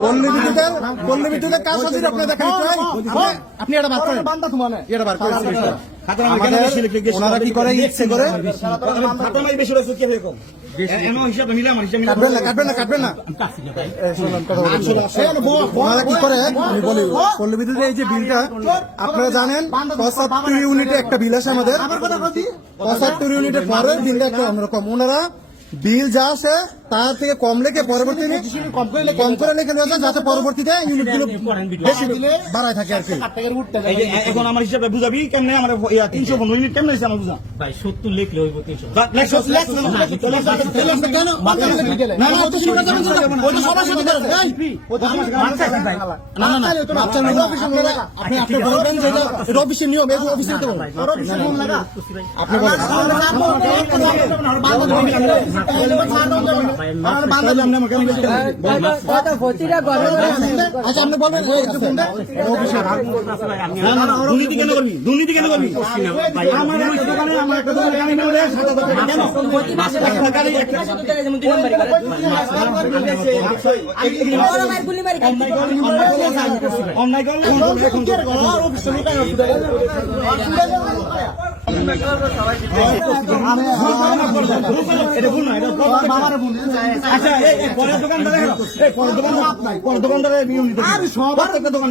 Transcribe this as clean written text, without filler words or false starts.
পল্লী বিদ্যুতের কাজ আছে আপনি দেখেন আপনি এটা বার করেন এটা বার করেন ওনারা কি করে ইচ্ছে করে কাটবেন না ওনারা কি করে আমি বলি পল্লী বিদ্যুতের এই যে বিলটা আপনারা জানেন 75 ইউনিটে একটা বিল আছে আমাদের 75 ইউনিটের পরে বিলটা একটা অন্যরকম ওনারা বিল যা আছে তার থেকে কম লেখে পরবর্তীতে কম করে লিখে দেওয়া যায় যাতে পরবর্তীতে ইউনিটগুলো বেশি বাড়ায় থাকে আর কি। এখন আমার হিসাবে বুঝাবি কেমনে আমার 315 ইউনিট কেমনে হয়েছে আমার বুঝা ভাই 70 লিখলে হইব 300 অফিসের নিয়ম অফিসে আচ্ছা আপনি বলবেন দুর্নীতি কেন করবি আমার একটা অন্যায় আচ্ছা পরের দোকানদার